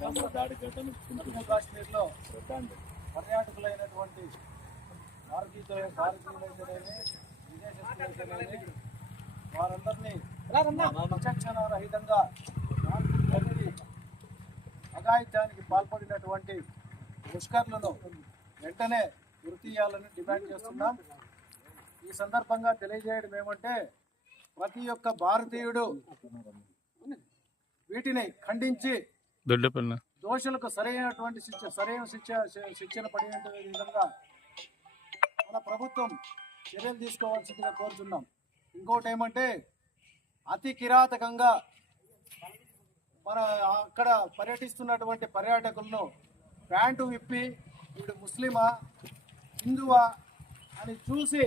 జమ్మూ కాశ్మీర్లో పర్యాటకులైనటువంటి భారతీయులైతేనేమి విదేశస్తులైతేనేమి వారందరినీ విచక్షణ రహితంగా అఘాయిత్యానికి పాల్పడినటువంటి ముష్కర్లను వెంటనే గుర్తు చేయాలని డిమాండ్ చేస్తున్నాం. ఈ సందర్భంగా తెలియజేయడం ఏమంటే ప్రతి ఒక్క భారతీయుడు వీటిని ఖండించి దోషులకు సరైనటువంటి శిక్షణ పడే విధంగా మన ప్రభుత్వం చర్యలు తీసుకోవాల్సిందిగా కోరుతున్నాం. ఇంకోటి ఏమంటే అతి కిరాతకంగా మన అక్కడ పర్యటిస్తున్నటువంటి పర్యాటకులను ప్యాంటు విప్పి వీడు ముస్లిమా హిందువా అని చూసి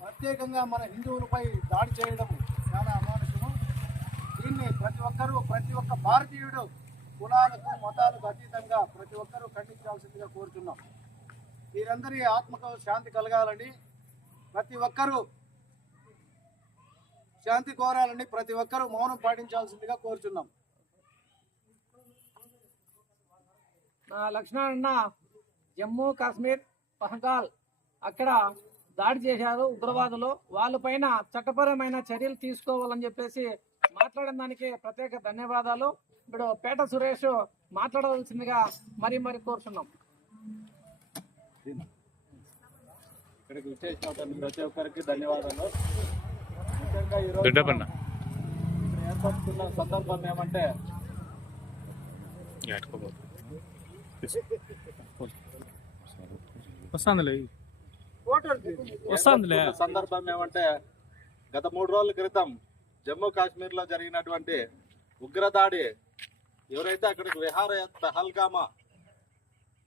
ప్రత్యేకంగా మన హిందువులపై దాడి చేయడం చాలా అమానుషము. దీన్ని ప్రతి ఒక్క భారతీయుడు కులాలకు మతాలకు అతీతంగా ప్రతి ఒక్కరూ ఖండించాల్సిందిగా కోరుతున్నాం. వీరందరి ఆత్మకు శాంతి కలగాలని ప్రతి ఒక్కరూ శాంతి కోరాలని ప్రతి ఒక్కరూ మౌనం పాటించాల్సిందిగా కోరుతున్నాం. లక్ష్మణ జమ్మూ కాశ్మీర్ పహల్గాల్ అక్కడ దాడి చేశారు ఉగ్రవాదులు. వాళ్ళపైన చట్టపరమైన చర్యలు తీసుకోవాలని చెప్పేసి మాట్లాడిన దానికి ప్రత్యేక ధన్యవాదాలు. ఇప్పుడు పేట సురేష్ మాట్లాడవలసిందిగా మరీ కోరుతున్నాం. ఇక్కడికి విచ్చేసినటువంటి ప్రతి ఒక్కరికి ధన్యవాదాలు. ముఖ్యంగా ఈరోజు ఏర్పడుతున్న సందర్భం ఏమంటే సందర్భం ఏమంటే గత 3 రోజుల క్రితం జమ్మూ కాశ్మీర్ లో జరిగినటువంటి ఉగ్రదాడి ఎవరైతే అక్కడికి పహల్గామా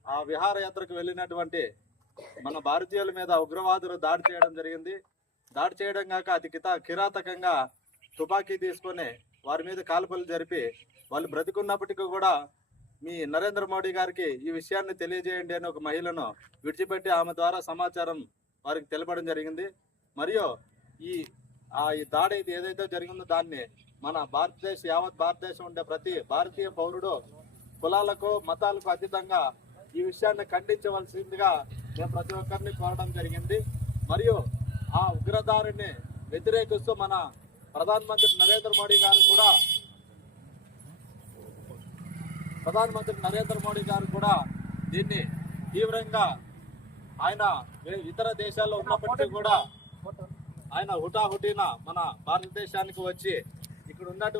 ఆ విహారయాత్రకు వెళ్ళినటువంటి మన భారతీయుల మీద ఉగ్రవాదులు దాడి చేయడం జరిగింది. దాడి చేయడం కాక అతి కిరాతకంగా తుపాకీ తీసుకొని వారి మీద కాల్పులు జరిపి వాళ్ళు బ్రతికున్నప్పటికీ కూడా మీ నరేంద్ర మోడీ గారికి ఈ విషయాన్ని తెలియజేయండి అని ఒక మహిళను విడిచిపెట్టి ఆమె ద్వారా సమాచారం వారికి తెలపడం జరిగింది. మరియు ఈ దాడి ఏదైతే జరిగిందో దాన్ని మన యావత్ భారతదేశం ఉండే ప్రతి భారతీయ పౌరుడు కులాలకు మతాలకు అతీతంగా ఈ విషయాన్ని ఖండించవలసిందిగా మేము ప్రతి ఒక్కరిని కోరడం జరిగింది. మరియు ఆ ఉగ్రదారిని వ్యతిరేకిస్తూ మన ప్రధానమంత్రి నరేంద్ర మోడీ గారు కూడా దీన్ని తీవ్రంగా ఆయన ఇతర దేశాల్లో ఉన్నప్పటికీ కూడా ఆయన హుటాహుటిన మన భారతదేశానికి వచ్చి ఇక్కడ ఉన్నటువంటి